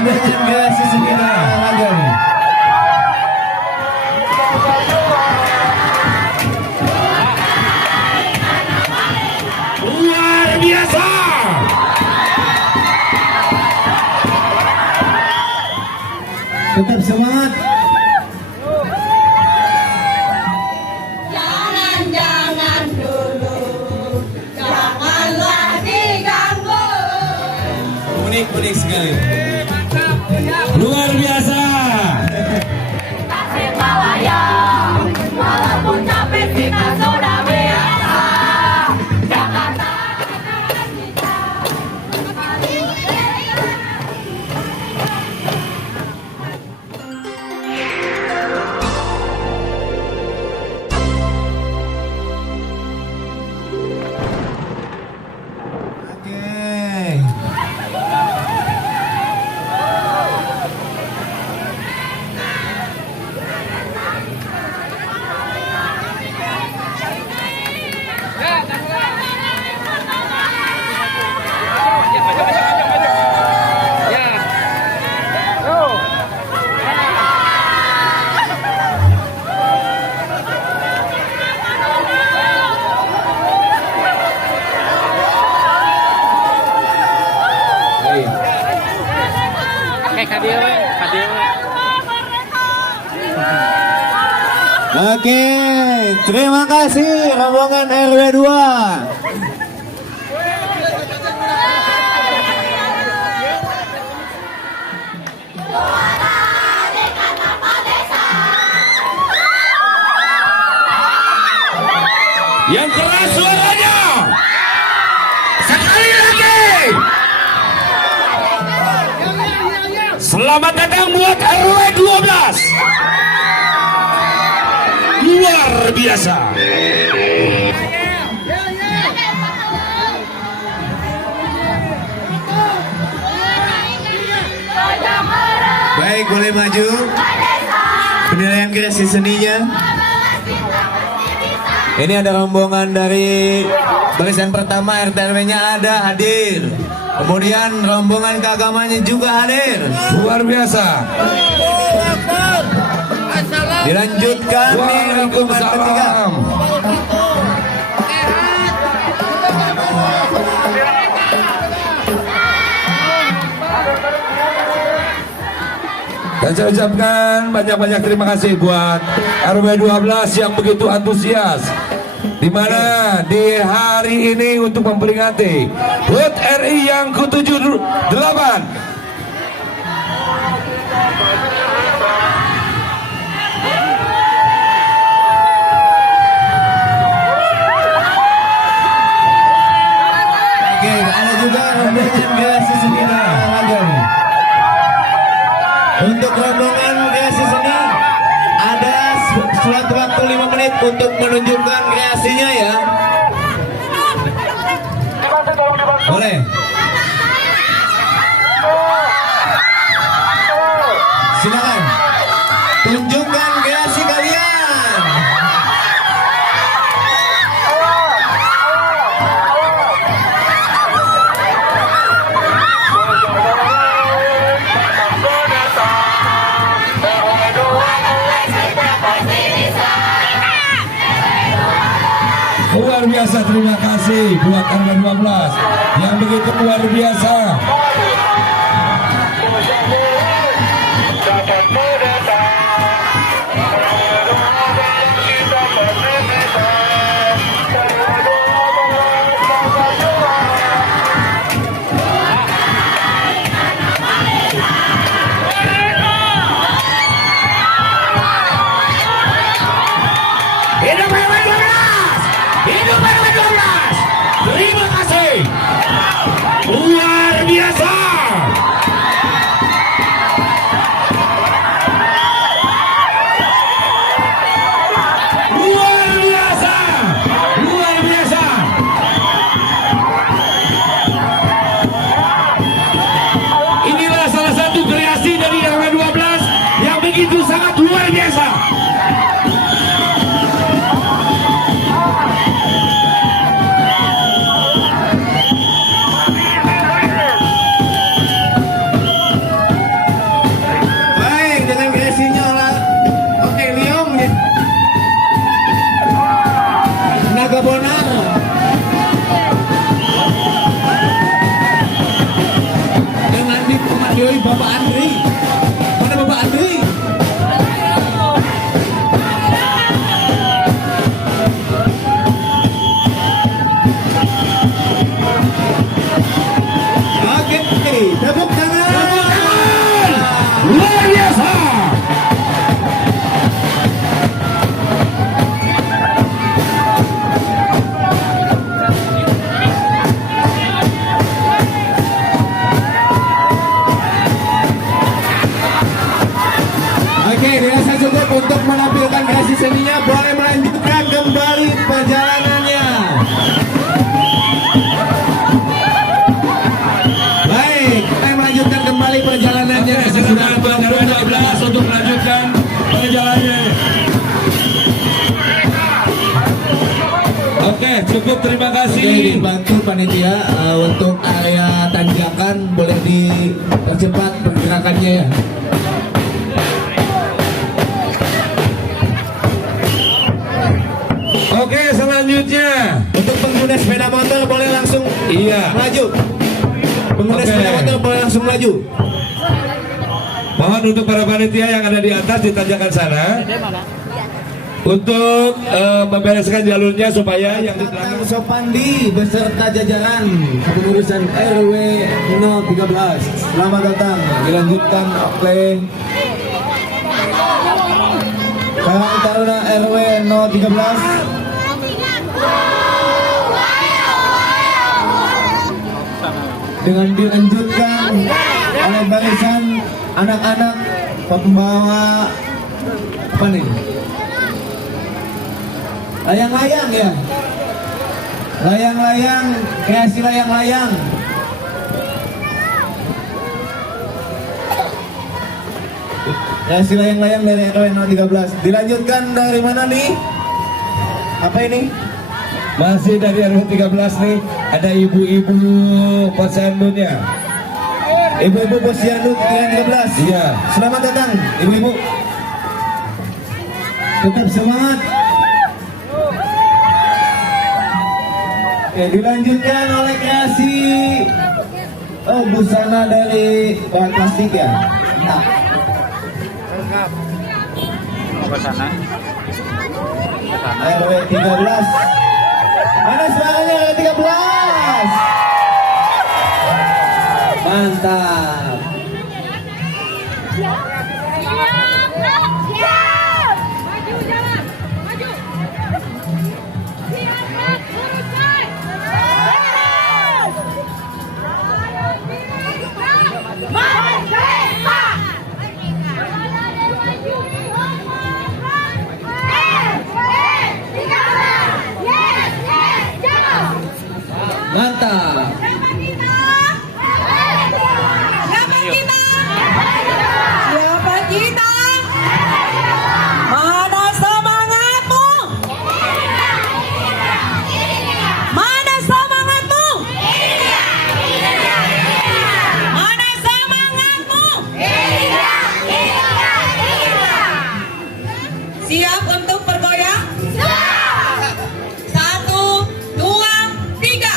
rombongan kreasi seni Raga nih. Luar biasa. Tetap semangat. Jangan dulu, janganlah diganggu. Unik sekali. Luar biasa. Tasikmalaya, walaupun capek kita sudah biasa. Jakarta kita. Oke. Oke, terima kasih rombongan RW 2. Yang keras suaranya. Sekali lagi. Selamat datang buat RW 12. Luar biasa. Baik, boleh maju. Penilaian kreasi seninya. Ini ada rombongan dari barisan pertama RT/RW-nya ada hadir. Kemudian rombongan keagamanya juga hadir. Luar biasa. Dilanjutkan di rombongan ketiga. Waalaikumsalam. Dan saya ucapkan banyak-banyak terima kasih buat RW 12 yang begitu antusias, di mana di hari ini untuk memperingati HUT RI yang ke-78. Oke, ada juga rombongan kreasi seni Raga nih. Untuk rombongan kreasi seni ada suatu waktu 5 menit untuk menunjukkan kreasinya ya. Boleh. Silakan. Tunjukkan kreasi kalian. Luar biasa, terima kasih buat RW 12 yang begitu luar biasa. Hidup RW 12! Hidup RW 12! Terima kasih. Luar biasa. cukup, terima Oke, kasih. dibantu panitia untuk area tanjakan boleh dipercepat pergerakannya ya. Oke, selanjutnya. Untuk pengguna sepeda motor boleh langsung Iya. melaju. Pengguna Oke. sepeda motor boleh langsung melaju. Mohon untuk para panitia yang ada di atas di tanjakan sana untuk membereskan jalurnya supaya yang di belakang. Kang Sopandi beserta jajaran kepengurusan RW 013. Selamat datang. Dilanjutkan oleh Karang Taruna RW 013. Dengan dilanjutkan oleh barisan anak-anak pembawa apa nih? Layang-layang ya. Layang-layang, kreasi layang-layang. Kreasi layang-layang dari RW 013. Dilanjutkan dari mana nih? Apa ini? Masih dari RW 13 nih, ada ibu-ibu posyandunya. Ibu-ibu posyandu 13. Iya. Selamat datang, ibu-ibu. Tetap semangat. Oke, dilanjutkan oleh kreasi busana dari bahan plastik ya. Nah, RW 13. Mana suaranya RW 13? Mantap. Mantap. Siapa kita? Mana semangatmu? Mana semangatmu? Mana semangatmu? Siap untuk bergoyang? Satu, dua, tiga.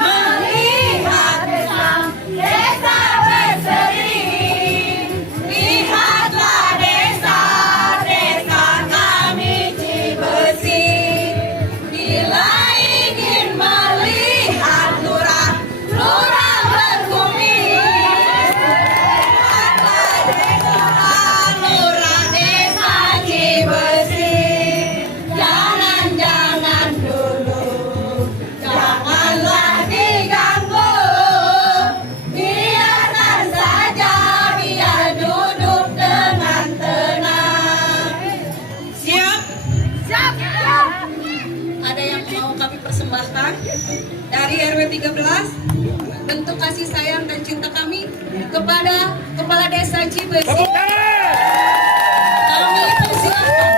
Melihat desa berseri, lihatlah desa-desa kami Cibesi. Bila ingin melihat lurah berkuming, lihatlah lurah desa Cibesi. Jangan dulu, janganlah diganggu, biarkan saja, biar duduk dengan tenang. Siap? Siap. Ada yang mau kami persembahkan dari RW 13, bentuk kasih sayang dan cinta kami kepada Kepala Desa Cibesi. Kami persilahkan.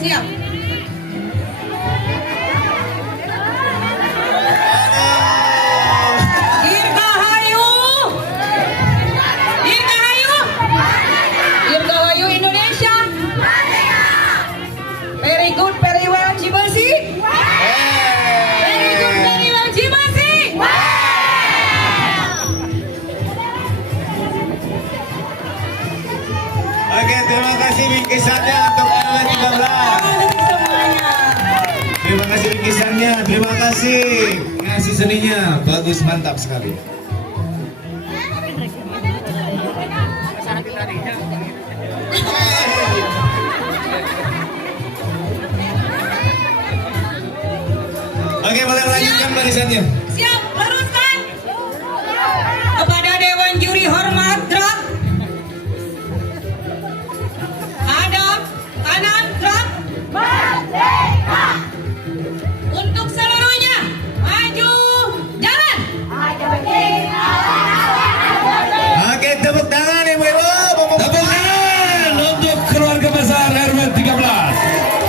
Siap. Dirgahayu. Dirgahayu. Dirgahayu Indonesia. Very good, very well Cibesi. Very good, very well Cibesi. Oke, terima kasih bingkisannya untuk RW 13. Semuanya. Terima kasih bingkisannya, terima kasih ngasih seninya, bagus, mantap sekali. Oke, boleh lanjutkan barisannya. Siap, luruskan. Kepada Dewan Juri Hormat Drag. Hadap, kanan, drag. Merdeka. Untuk seluruhnya, maju, jalan. Oke, tepuk tangan ibu-ibu. Tepuk tangan untuk keluarga besar RW 13.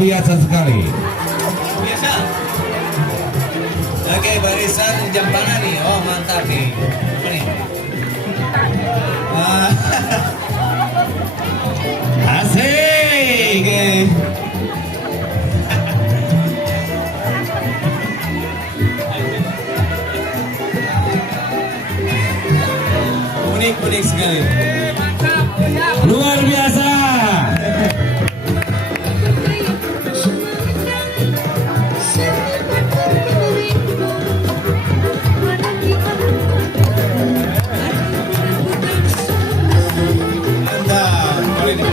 biasa sekali. Biasa. Oke, barisan jam tangan nih. Oh, mantap nih. Apa nih? Ah. Asik. Unik sekali. Luar biasa. Mantap. Boleh nih.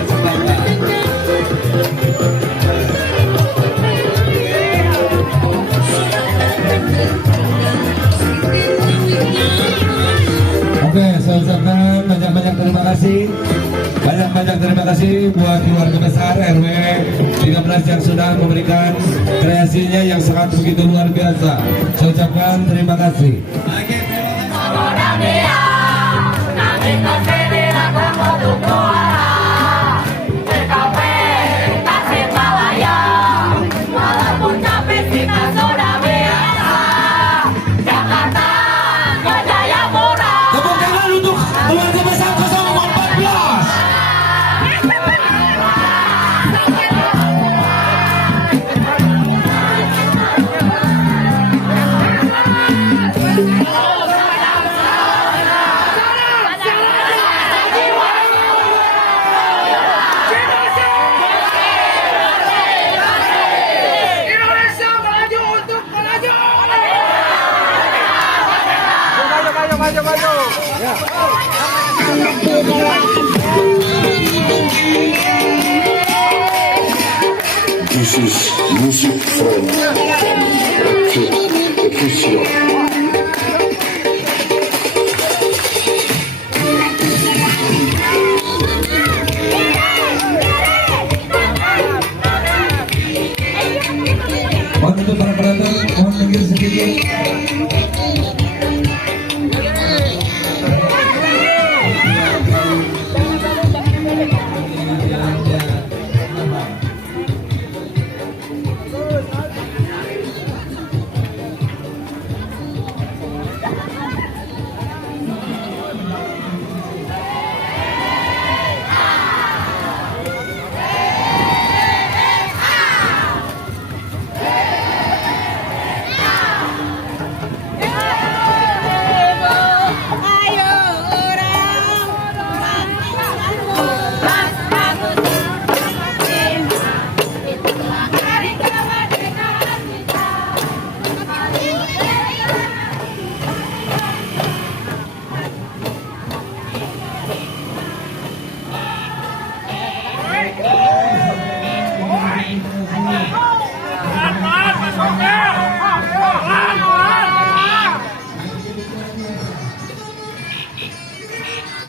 Oke, saya ucapkan banyak-banyak terima kasih. Banyak-banyak terima kasih buat keluarga besar RW 13 yang sudah memberikan kreasinya yang sangat begitu luar biasa. Saya ucapkan terima kasih. Oke.